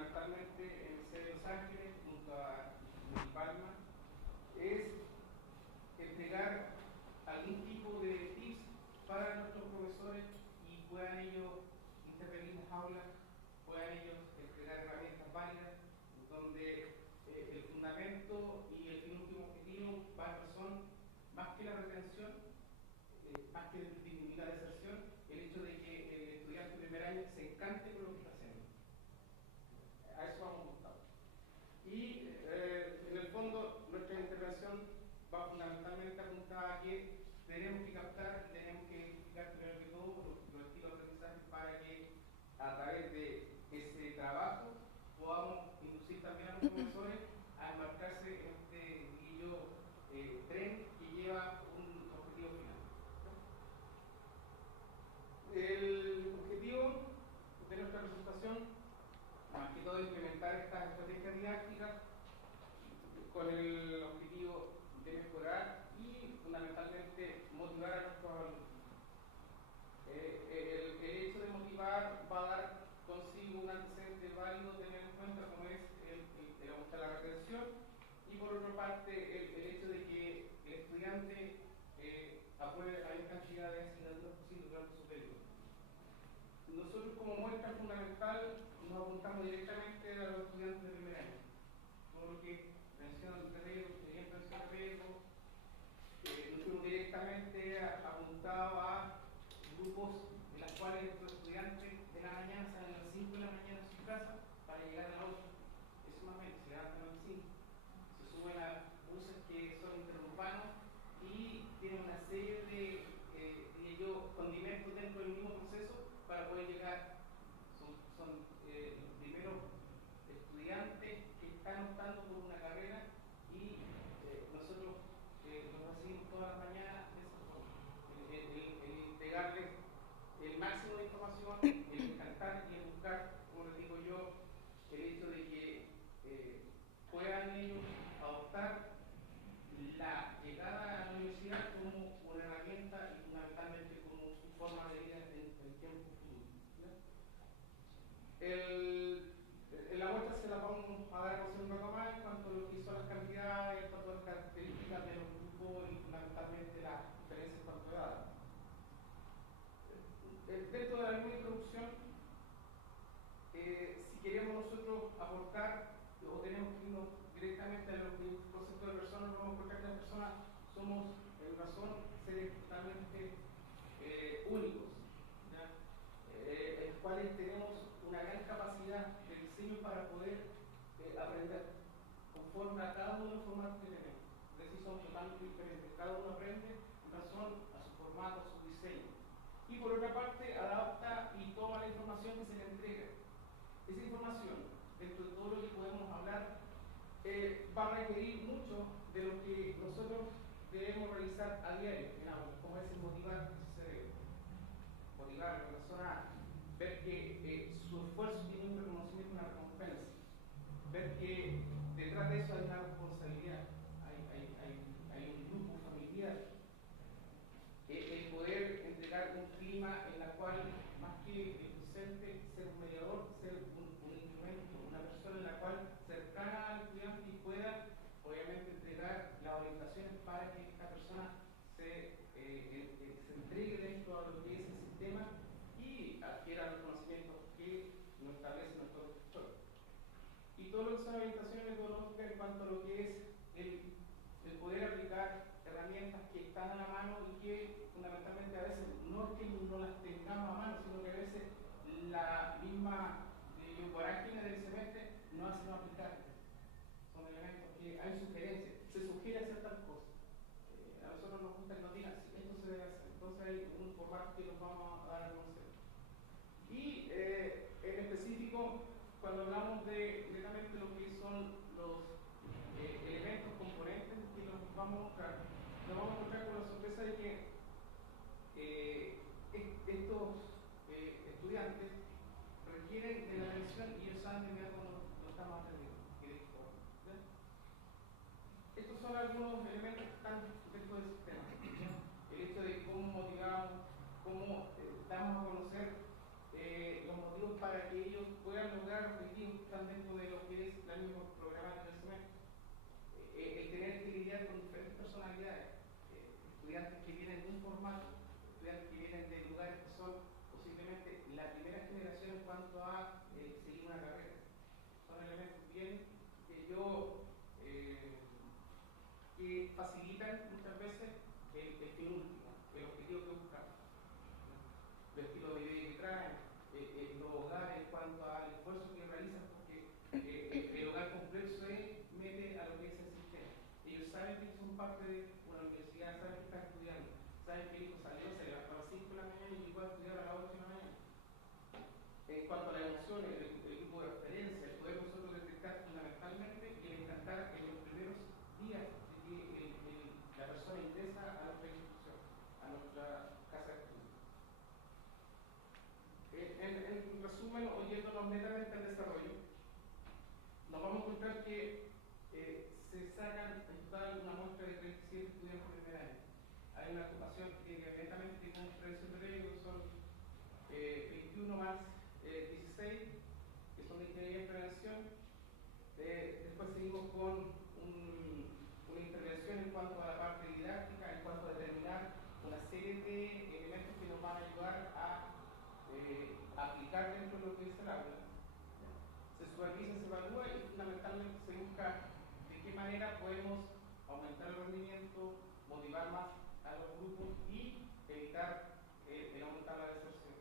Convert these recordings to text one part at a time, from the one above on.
fundamentalmente en el sede de Los Ángeles, junto a Palma, es entregar algún tipo de tips para nuestros profesores y puedan ellos intervenir en las aulas, puedan ellos entregar herramientas válidas, donde el fundamento y el fin último objetivo son más que la retención, más que disminuir la deserción, el hecho de que el estudiante de primer año se encante con lo que está haciendo. A eso vamos apuntados. Y en el fondo nuestra intervención va fundamentalmente apuntada a que tenemos que captar, tenemos que identificar primero que todo los estilos de aprendizaje para que a través de ese trabajo podamos inducir también a los profesores a embarcarse en este tren que lleva un objetivo final. El objetivo de nuestra presentación, más que todo, implementar estas estrategias didácticas con el objetivo de mejorar y fundamentalmente motivar a nuestros alumnos. El hecho de motivar va a dar consigo un antecedente válido tener en cuenta como es la retención y por otra parte el hecho de que el estudiante apruebe la mayor cantidad de asignaturas posible durante su periodo. Nosotros como muestra fundamental nos apuntamos directamente a los estudiantes de primer año. Todo lo que menciona el terreno, nos fuimos directamente apuntados a grupos en los cuales estos estudiantes de la mañana salen a las 5 de la mañana de su casa para llegar a las 8. Eso más o menos, se levantan a las 5. Se suben a buses que son interurbanos y tienen una serie de condimentos dentro del mismo proceso para poder llegar. Son los primeros estudiantes que están optando por una carrera y nosotros los recibimos todas las mañanas de esa forma. El entregarles el máximo de información, el encantar y el buscar, como les digo yo, el hecho de que puedan ellos adoptar la llegada a la universidad como una herramienta y fundamentalmente como su forma de vida en el tiempo futuro. En la vuelta se la vamos a dar a conocer un poco más en cuanto a lo que son las cantidades, en cuanto a las características de los grupos y fundamentalmente las diferencias en cuanto a edad. Dentro de la misma introducción, si queremos nosotros aportar o tenemos que irnos directamente a lo que es el concepto de persona, vamos a encontrar que las personas somos en razón seres totalmente únicos, en los cuales tenemos una gran capacidad de diseño para poder aprender conforme a cada uno de los formatos que tenemos. Es decir, son totalmente diferentes. Cada uno aprende en razón a su formato, a su diseño. Y por otra parte, adapta y toma la información que se le entrega. Esa información, dentro de todo lo que podemos hablar, va a requerir mucho de lo que nosotros debemos realizar a diario en aulas, como es el motivar ese cerebro. Motivar a la persona, ver que su esfuerzo tiene un reconocimiento y una recompensa, ver que detrás de eso hay una responsabilidad, hay un grupo familiar, el poder entregar un clima en el cual, más que el docente, ser un mediador, ser un instrumento, una persona en la cual cercana al estudiante y pueda, obviamente, entregar las orientaciones para que esta persona se entregue dentro de lo que es el sistema y adquiera los conocimientos que nos establece nuestro profesor. Y todo lo que son orientaciones metodológicas en cuanto a lo que es el poder aplicar herramientas que están a la mano y que fundamentalmente a veces no es que no las tengamos a mano, sino que a veces la misma vorágine del semestre no hace no aplicar. Son elementos que hay sugerencias, se sugiere hacer tal cosa. A nosotros nos gusta que nos digan, sí, esto se debe hacer. Entonces hay un formato que nos vamos a dar a conocer. Y en específico, cuando hablamos de directamente lo que son los elementos, componentes que nos vamos a mostrar, nos vamos a encontrar con la sorpresa de que estos estudiantes requieren de la atención y ellos saben de inmediato cuando lo estamos atendiendo. Estos son algunos elementos que están dentro del sistema. El hecho de cómo motivamos, cómo damos a conocer los motivos para que ellos puedan lograr objetivos están dentro de lo que es el mismo programa del semestre. El tener que lidiar con diferentes personalidades, estudiantes que vienen de un formato, estudiantes que vienen de lugares que son posiblemente la primera generación en cuanto a seguir una carrera. Son elementos bien que que facilitan muchas veces el fin último, el objetivo que buscamos, el estilo de vida que traen, los hogares en cuanto al esfuerzo que realizan, porque el hogar complejo mete a lo que es el sistema. Ellos saben que son parte de una universidad, saben que están estudiando, saben que el hijo salió, se levantó a las 5 de la mañana y llegó a estudiar a las 8 de la mañana. En cuanto a las emociones, el grupo de referencia, el poder nosotros detectar fundamentalmente y el encantar en los primeros días de que la persona ingresa a nuestra institución, a nuestra casa de estudio. En resumen, oyéndonos netamente al desarrollo, nos vamos a encontrar que se sacan en total una muestra de 37 estudiantes de primer año. Hay una ocupación que netamente tiene una prevención de riesgo, son 21 más 16, que son de ingeniería y prevención. Después seguimos con una intervención en cuanto a la parte didáctica, en cuanto a determinar una serie de elementos que nos van a ayudar a aplicar dentro de lo que es el aula. Se supervisa, se evalúa y fundamentalmente se busca de qué manera podemos aumentar el rendimiento, motivar más a los grupos y evitar el aumentar la deserción.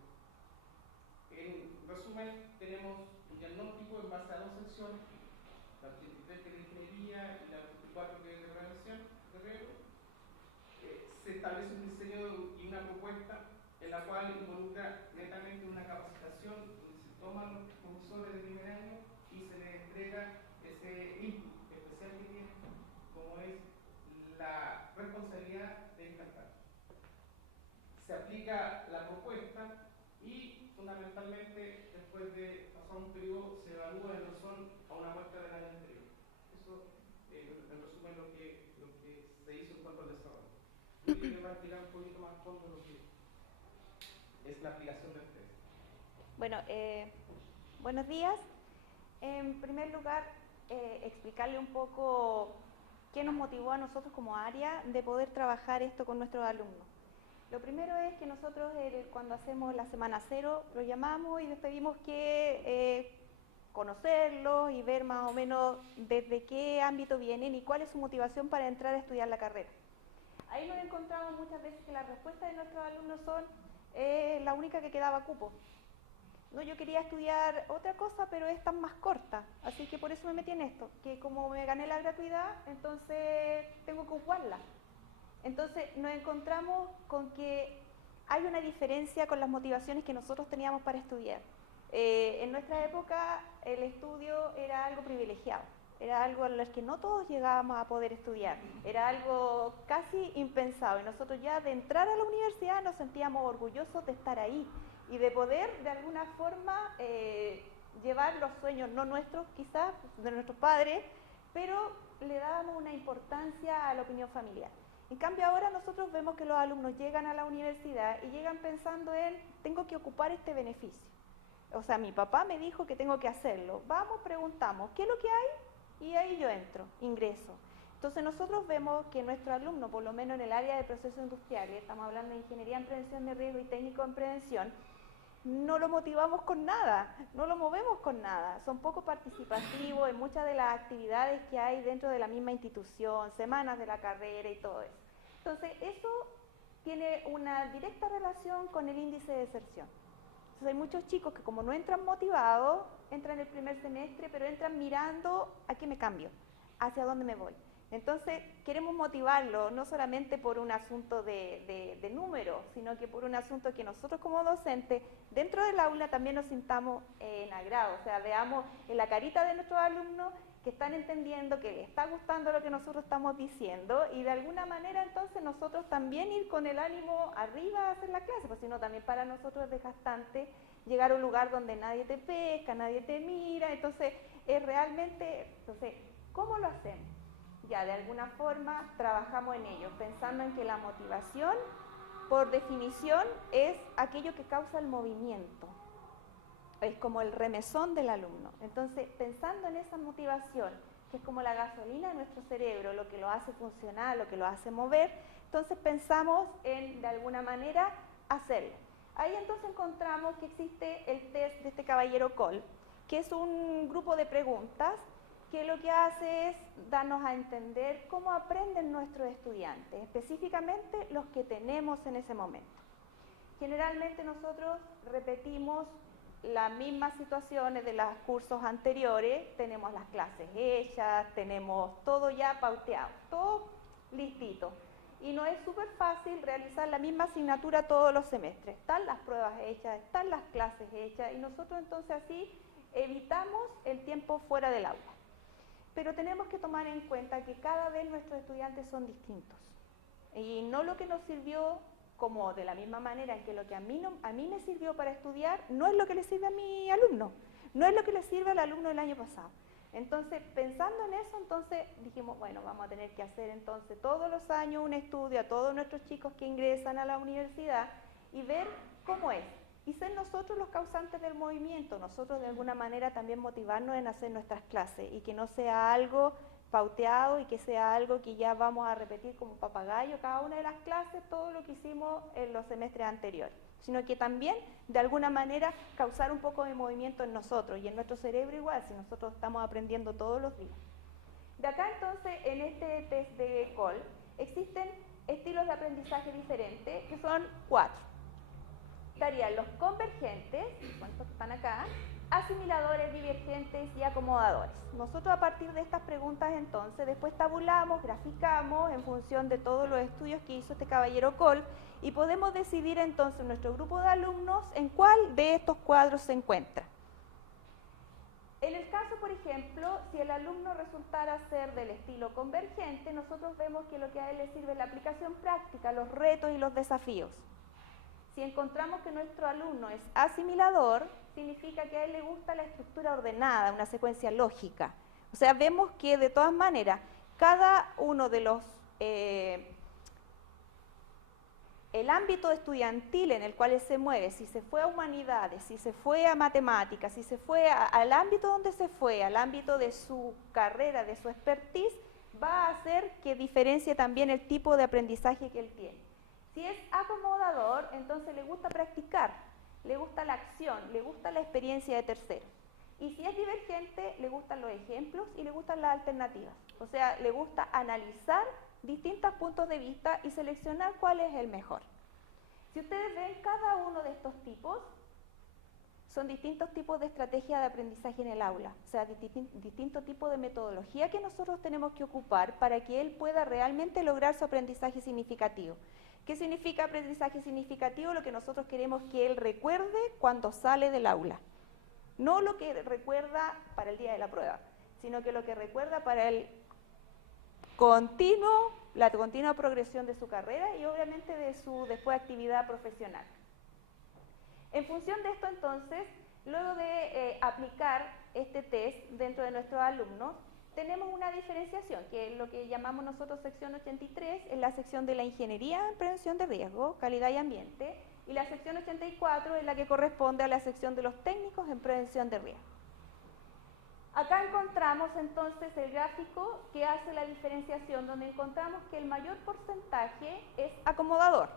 En resumen, tenemos un diagnóstico en base a dos secciones, la 83 que es de ingeniería y la 84 que es de prevención de riesgo. Se establece un diseño y una propuesta en la cual involucra netamente una capacitación donde se toman los profesores de primer año y se les entrega ese input especial que tienen, como es la responsabilidad de encantar. Se aplica la propuesta y fundamentalmente después de pasar un periodo se evalúa en razón a una muestra del año anterior. Eso en resumen lo que se hizo en cuanto al desarrollo. Yo quiero explicar un poquito más a fondo lo que es la aplicación del test. Bueno, buenos días. En primer lugar, explicarle un poco qué nos motivó a nosotros como área de poder trabajar esto con nuestros alumnos. Lo primero es que nosotros cuando hacemos la semana cero lo llamamos y les pedimos que conocerlos y ver más o menos desde qué ámbito vienen y cuál es su motivación para entrar a estudiar la carrera. Ahí nos encontramos muchas veces que las respuestas de nuestros alumnos son la única que quedaba cupo. No, yo quería estudiar otra cosa, pero es tan más corta, así que por eso me metí en esto, que como me gané la gratuidad, entonces tengo que ocuparla. Entonces nos encontramos con que hay una diferencia con las motivaciones que nosotros teníamos para estudiar. En nuestra época el estudio era algo privilegiado, era algo en lo que no todos llegábamos a poder estudiar, era algo casi impensado y nosotros ya de entrar a la universidad nos sentíamos orgullosos de estar ahí y de poder de alguna forma llevar los sueños, no nuestros quizás, de nuestros padres, pero le dábamos una importancia a la opinión familiar. En cambio ahora nosotros vemos que los alumnos llegan a la universidad y llegan pensando en, tengo que ocupar este beneficio. O sea, mi papá me dijo que tengo que hacerlo. Vamos, preguntamos, ¿qué es lo que hay? Y ahí yo entro, ingreso. Entonces nosotros vemos que nuestro alumno, por lo menos en el área de procesos industriales, estamos hablando de ingeniería en prevención de riesgo y técnico en prevención, no lo motivamos con nada, no lo movemos con nada, son poco participativos en muchas de las actividades que hay dentro de la misma institución, semanas de la carrera y todo eso. Entonces eso tiene una directa relación con el índice de deserción. Entonces hay muchos chicos que como no entran motivados, entran el primer semestre, pero entran mirando a qué me cambio, hacia dónde me voy. Entonces queremos motivarlo no solamente por un asunto de número, sino que por un asunto que nosotros como docentes dentro del aula también nos sintamos en agrado, o sea, veamos en la carita de nuestros alumnos que están entendiendo, que les está gustando lo que nosotros estamos diciendo y de alguna manera entonces nosotros también ir con el ánimo arriba a hacer la clase, pues si no también para nosotros es desgastante llegar a un lugar donde nadie te pesca, nadie te mira, entonces es realmente, entonces, ¿cómo lo hacemos? Ya de alguna forma trabajamos en ello, pensando en que la motivación, por definición, es aquello que causa el movimiento. es como el remesón del alumno. Entonces, pensando en esa motivación, que es como la gasolina de nuestro cerebro, lo que lo hace funcionar, lo que lo hace mover, entonces pensamos en, de alguna manera, hacerlo. Ahí entonces encontramos que existe el test de este caballero Cole, que es un grupo de preguntas que lo que hace es darnos a entender cómo aprenden nuestros estudiantes, específicamente los que tenemos en ese momento. Generalmente nosotros repetimos las mismas situaciones de los cursos anteriores, tenemos las clases hechas, tenemos todo ya pauteado, todo listito. Y no es súper fácil realizar la misma asignatura todos los semestres. Están las pruebas hechas, están las clases hechas, y nosotros entonces así evitamos el tiempo fuera del aula. Pero tenemos que tomar en cuenta que cada vez nuestros estudiantes son distintos. Y no lo que nos sirvió como de la misma manera en que lo que a mí me sirvió para estudiar no es lo que le sirve a mi alumno, no es lo que le sirve al alumno del año pasado. Entonces, pensando en eso, entonces dijimos, bueno, vamos a tener que hacer entonces todos los años un estudio a todos nuestros chicos que ingresan a la universidad y ver cómo es. Y ser nosotros los causantes del movimiento, nosotros de alguna manera también motivarnos en hacer nuestras clases y que no sea algo pauteado y que sea algo que ya vamos a repetir como papagayo cada una de las clases, todo lo que hicimos en los semestres anteriores, sino que también de alguna manera causar un poco de movimiento en nosotros y en nuestro cerebro igual, si nosotros estamos aprendiendo todos los días. De acá entonces, en este test de Cole, existen estilos de aprendizaje diferentes, que son 4. Estarían los convergentes, ¿cuántos están acá? Asimiladores, divergentes y acomodadores. Nosotros a partir de estas preguntas entonces después tabulamos, graficamos en función de todos los estudios que hizo este caballero Cole y podemos decidir entonces nuestro grupo de alumnos en cuál de estos cuadros se encuentra. En el caso, por ejemplo, si el alumno resultara ser del estilo convergente, nosotros vemos que lo que a él le sirve es la aplicación práctica, los retos y los desafíos. Si encontramos que nuestro alumno es asimilador, significa que a él le gusta la estructura ordenada, una secuencia lógica. O sea, vemos que de todas maneras, cada uno de los... el ámbito estudiantil en el cual él se mueve, si se fue a humanidades, si se fue a matemáticas, si se fue al ámbito donde se fue, al ámbito de su carrera, de su expertise, va a hacer que diferencie también el tipo de aprendizaje que él tiene. Si es acomodador, entonces le gusta practicar, le gusta la acción, le gusta la experiencia de terceros. Y si es divergente, le gustan los ejemplos y le gustan las alternativas. O sea, le gusta analizar distintos puntos de vista y seleccionar cuál es el mejor. Si ustedes ven, cada uno de estos tipos son distintos tipos de estrategia de aprendizaje en el aula, o sea, distintos tipos de metodología que nosotros tenemos que ocupar para que él pueda realmente lograr su aprendizaje significativo. ¿Qué significa aprendizaje significativo? Lo que nosotros queremos que él recuerde cuando sale del aula. No lo que recuerda para el día de la prueba, sino que lo que recuerda para el la continua progresión de su carrera y obviamente de su después actividad profesional. En función de esto entonces, luego de aplicar este test dentro de nuestros alumnos, tenemos una diferenciación, que es lo que llamamos nosotros sección 83, es la sección de la ingeniería en prevención de riesgo, calidad y ambiente, y la sección 84 es la que corresponde a la sección de los técnicos en prevención de riesgo. Acá encontramos entonces el gráfico que hace la diferenciación, donde encontramos que el mayor porcentaje es acomodador,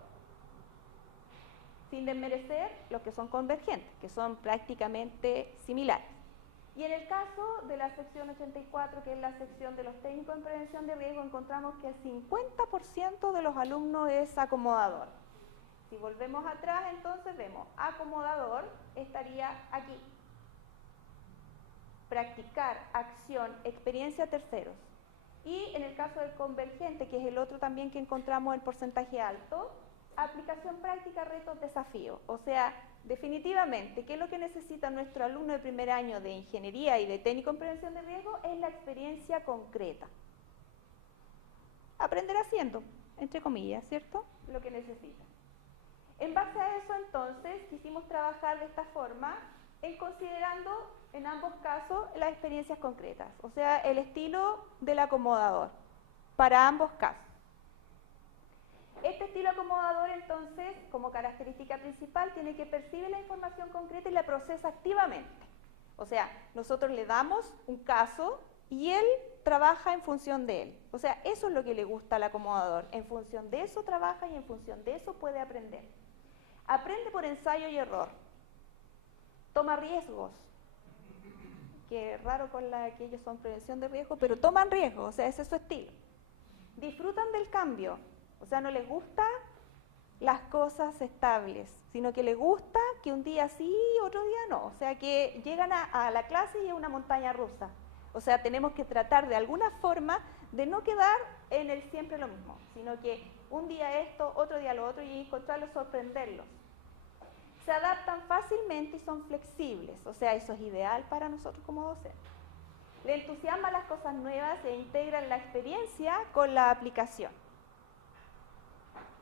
sin desmerecer los que son convergentes, que son prácticamente similares. Y en el caso de la sección 84, que es la sección de los técnicos en prevención de riesgo, encontramos que el 50% de los alumnos es acomodador. Si volvemos atrás, entonces vemos acomodador estaría aquí. Practicar, acción, experiencia terceros. Y en el caso del convergente, que es el otro también que encontramos el porcentaje alto, aplicación práctica, retos, desafíos. O sea, definitivamente, ¿qué es lo que necesita nuestro alumno de primer año de ingeniería y de técnico en prevención de riesgo? Es la experiencia concreta. Aprender haciendo, entre comillas, ¿cierto? Lo que necesita. En base a eso, entonces, quisimos trabajar de esta forma, considerando en ambos casos las experiencias concretas, o sea, el estilo del acomodador, para ambos casos. Este estilo acomodador, entonces, como característica principal, tiene que percibir la información concreta y la procesa activamente. O sea, nosotros le damos un caso y él trabaja en función de él. O sea, eso es lo que le gusta al acomodador. En función de eso trabaja y en función de eso puede aprender. Aprende por ensayo y error. Toma riesgos. Que raro con la que ellos son prevención de riesgo, pero toman riesgos, o sea, ese es su estilo. Disfrutan del cambio, o sea, no les gusta las cosas estables, sino que les gusta que un día sí, otro día no, o sea, que llegan a la clase y es una montaña rusa. O sea, tenemos que tratar de alguna forma de no quedar en el siempre lo mismo, sino que un día esto, otro día lo otro y encontrarlos, sorprenderlos. Se adaptan fácilmente y son flexibles, o sea, eso es ideal para nosotros como docentes. Le entusiasman las cosas nuevas e integran la experiencia con la aplicación.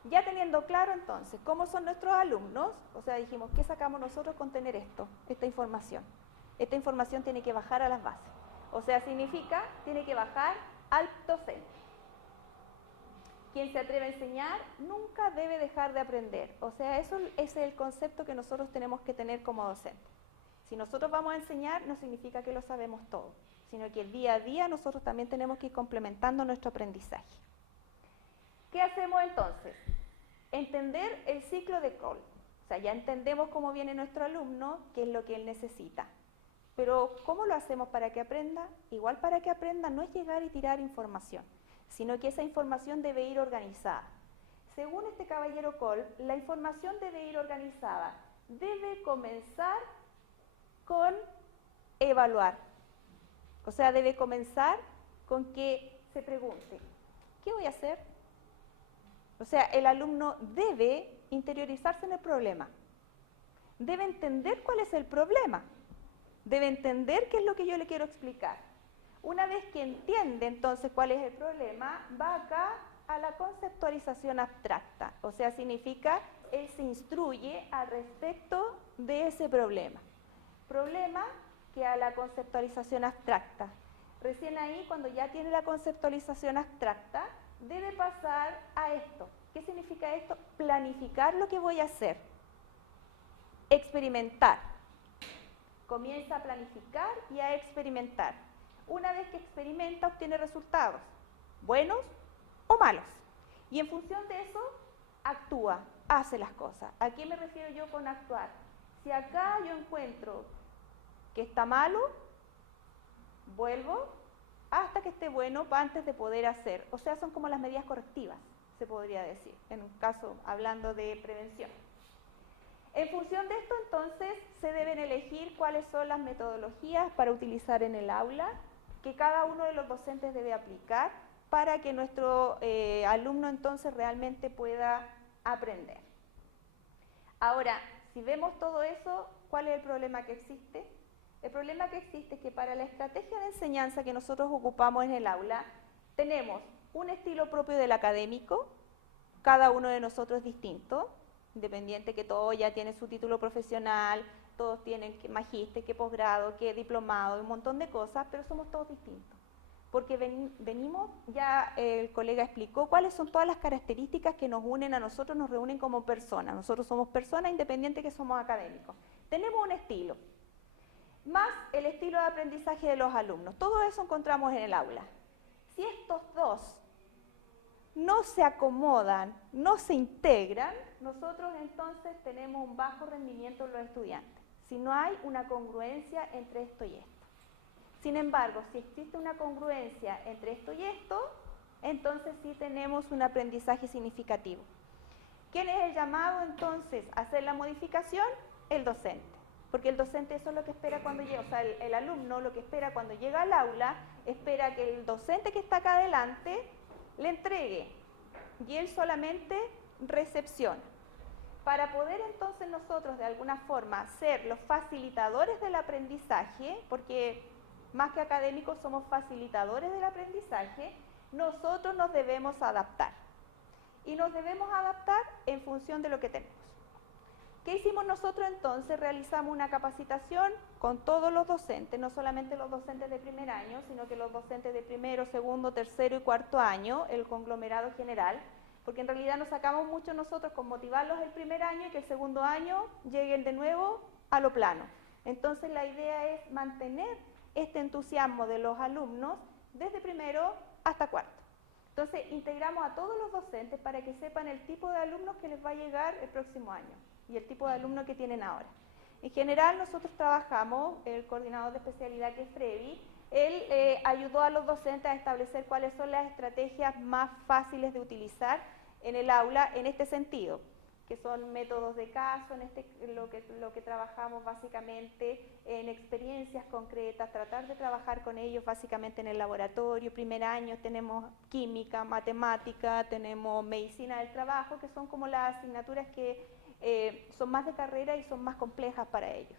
Ya teniendo claro entonces cómo son nuestros alumnos, o sea, dijimos, ¿qué sacamos nosotros con tener esto, esta información? Esta información tiene que bajar a las bases, o sea, significa, tiene que bajar al docente. Quien se atreve a enseñar nunca debe dejar de aprender. O sea, eso es el concepto que nosotros tenemos que tener como docentes. Si nosotros vamos a enseñar, no significa que lo sabemos todo, sino que el día a día nosotros también tenemos que ir complementando nuestro aprendizaje. ¿Qué hacemos entonces? Entender el ciclo de Kroll. O sea, ya entendemos cómo viene nuestro alumno, qué es lo que él necesita. Pero, ¿cómo lo hacemos para que aprenda? Igual para que aprenda no es llegar y tirar información, sino que esa información debe ir organizada. Según este caballero Kroll, la información debe ir organizada. Debe comenzar con evaluar. O sea, debe comenzar con que se pregunte, ¿qué voy a hacer? O sea, el alumno debe interiorizarse en el problema. Debe entender cuál es el problema. Debe entender qué es lo que yo le quiero explicar. Una vez que entiende entonces cuál es el problema, va acá a la conceptualización abstracta. O sea, significa, él se instruye al respecto de ese problema. Problema que a la conceptualización abstracta. Recién ahí, cuando ya tiene la conceptualización abstracta, debe pasar a esto. ¿Qué significa esto? Planificar lo que voy a hacer. Experimentar. Comienza a planificar y a experimentar. Una vez que experimenta, obtiene resultados, buenos o malos. Y en función de eso, actúa, hace las cosas. ¿A qué me refiero yo con actuar? Si acá yo encuentro que está malo, vuelvo hasta que esté bueno antes de poder hacer. O sea, son como las medidas correctivas, se podría decir, en un caso hablando de prevención. En función de esto, entonces, se deben elegir cuáles son las metodologías para utilizar en el aula, que cada uno de los docentes debe aplicar para que nuestro alumno entonces realmente pueda aprender. Ahora, si vemos todo eso, ¿cuál es el problema que existe? El problema que existe es que para la estrategia de enseñanza que nosotros ocupamos en el aula, tenemos un estilo propio del académico, cada uno de nosotros es distinto, independiente que todos ya tienen su título profesional, todos tienen que magíster, que posgrado, que diplomado, un montón de cosas, pero somos todos distintos. Porque venimos, ya el colega explicó cuáles son todas las características que nos unen a nosotros, nos reúnen como personas. Nosotros somos personas independientes que somos académicos. Tenemos un estilo, más el estilo de aprendizaje de los alumnos. Todo eso encontramos en el aula. Si estos dos no se acomodan, no se integran, nosotros entonces tenemos un bajo rendimiento en los estudiantes. Si no hay una congruencia entre esto y esto. Sin embargo, si existe una congruencia entre esto y esto, entonces sí tenemos un aprendizaje significativo. ¿Quién es el llamado entonces a hacer la modificación? El docente. Porque el docente eso es lo que espera cuando llega, o sea, el alumno lo que espera cuando llega al aula, espera que el docente que está acá adelante le entregue y él solamente recepciona. Para poder entonces nosotros de alguna forma ser los facilitadores del aprendizaje, porque más que académicos somos facilitadores del aprendizaje, nosotros nos debemos adaptar. Y nos debemos adaptar en función de lo que tenemos. ¿Qué hicimos nosotros entonces? Realizamos una capacitación con todos los docentes, no solamente los docentes de primer año, sino que los docentes de primero, segundo, tercero y cuarto año, el conglomerado general. porque en realidad nos sacamos mucho nosotros con motivarlos el primer año y que el segundo año lleguen de nuevo a lo plano. Entonces la idea es mantener este entusiasmo de los alumnos desde primero hasta cuarto. Entonces integramos a todos los docentes para que sepan el tipo de alumnos que les va a llegar el próximo año y el tipo de alumno que tienen ahora. En general nosotros trabajamos, el coordinador de especialidad que es Freddy, él ayudó a los docentes a establecer cuáles son las estrategias más fáciles de utilizar en el aula en este sentido, que son métodos de caso, lo que trabajamos básicamente en experiencias concretas, tratar de trabajar con ellos básicamente en el laboratorio. Primer año tenemos química, matemática, tenemos medicina del trabajo, que son como las asignaturas que son más de carrera y son más complejas para ellos.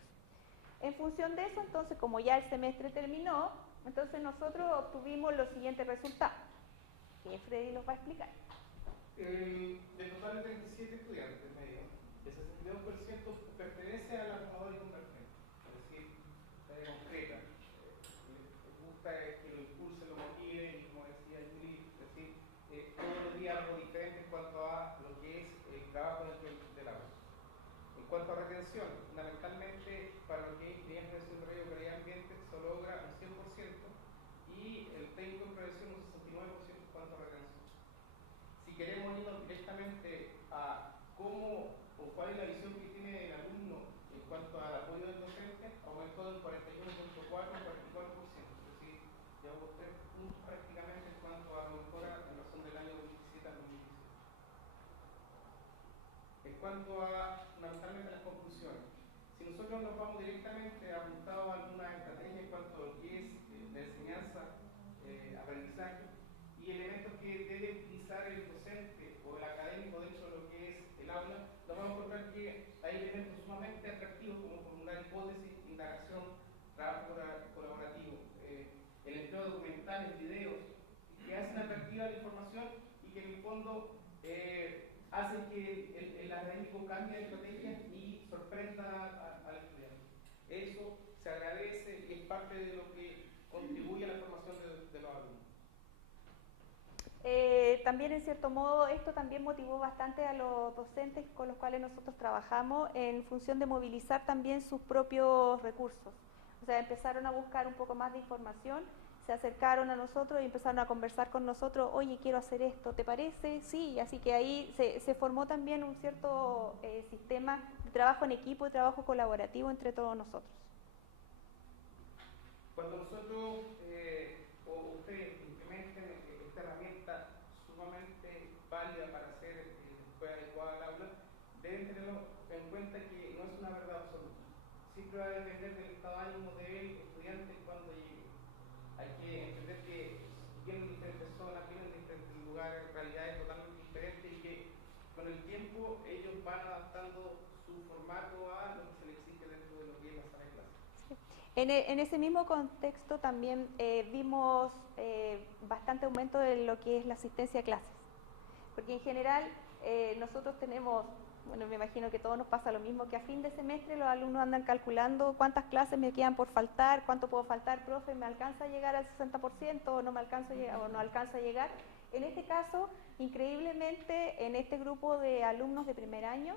En función de eso, entonces, como ya el semestre terminó, entonces nosotros obtuvimos los siguientes resultados, que Freddy los va a explicar. Del total de 37 estudiantes medio, el 62% pertenece a la reformadora y convergente, es decir, concreta. Les gusta que lo impulsen, lo motiven y, como decía Yuri, es decir, todos los días algo diferente en cuanto a lo que es el trabajo dentro del aula. En cuanto a retención, fundamentalmente para lo que es ingeniería de desarrollo de calidad ambiente se logra un 100% y el técnico en prevención un 69% en cuanto a retención. Si queremos irnos directamente a cómo o cuál es la visión que tiene el alumno en cuanto al apoyo del docente, aumentó del 41.4 al 44%, es decir, llevamos 3 puntos prácticamente en cuanto a mejora en razón del año 2017 al 2018. En cuanto a, fundamentalmente, las conclusiones, si nosotros nos vamos directamente a apuntado a algunas estrategias en cuanto a lo que es la enseñanza, aprendizaje y elementos que debe utilizar el docente o el académico dentro de lo que es el aula, nos vamos a encontrar que hay elementos sumamente atractivos como formular hipótesis, indagación, trabajo colaborativo, el empleo de documentales, videos, que hacen atractiva la información y que en el fondo hacen que el académico cambie de estrategia y sorprenda al estudiante. Eso se agradece y es parte de lo que contribuye a la formación de los alumnos. También, en cierto modo, esto también motivó bastante a los docentes con los cuales nosotros trabajamos en función de movilizar también sus propios recursos. O sea, empezaron a buscar un poco más de información, se acercaron a nosotros y empezaron a conversar con nosotros. Oye, quiero hacer esto, ¿te parece? Sí, así que ahí se formó también un cierto sistema de trabajo en equipo y trabajo colaborativo entre todos nosotros. Cuando nosotros o ustedes implementen esta herramienta sumamente válida para hacer escuela adecuada al aula, deben tenerlo en cuenta que no es una verdad absoluta. Siempre va a depender del estado de ánimo del estudiante cuando llegue. Hay que entender que vienen diferentes zonas, vienen de diferentes lugares, realidades totalmente diferentes y que con el tiempo ellos van adaptando su formato a lo que se les exige dentro de lo que es la sala de clase. En ese mismo contexto también vimos bastante aumento de lo que es la asistencia a clases, porque en general nosotros tenemos, bueno, me imagino que a todos nos pasa lo mismo, que a fin de semestre los alumnos andan calculando cuántas clases me quedan por faltar, cuánto puedo faltar, profe, ¿me alcanza a llegar al 60% o no me alcanza a llegar, o no alcanza a llegar? En este caso, increíblemente, en este grupo de alumnos de primer año,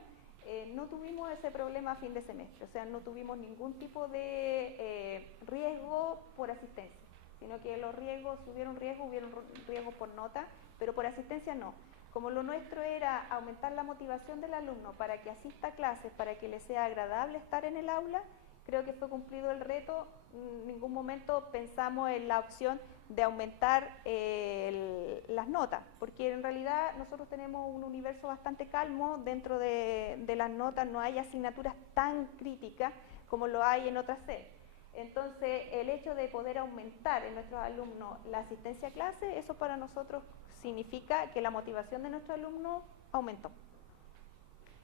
no tuvimos ese problema a fin de semestre, o sea, no tuvimos ningún tipo de riesgo por asistencia, sino que los riesgos, si hubieron riesgos por nota, pero por asistencia no. Como lo nuestro era aumentar la motivación del alumno para que asista a clases, para que le sea agradable estar en el aula, creo que fue cumplido el reto. En ningún momento pensamos en la opción de aumentar las notas, porque en realidad nosotros tenemos un universo bastante calmo dentro de las notas, no hay asignaturas tan críticas como lo hay en otras sedes. Entonces, el hecho de poder aumentar en nuestros alumnos la asistencia a clase, eso para nosotros significa que la motivación de nuestros alumnos aumentó.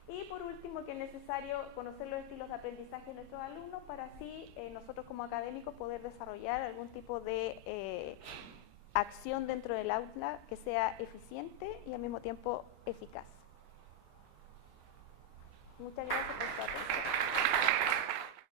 Y por último, que es necesario conocer los estilos de aprendizaje de nuestros alumnos para así nosotros como académicos poder desarrollar algún tipo de acción dentro del aula que sea eficiente y al mismo tiempo eficaz. Muchas gracias por su atención.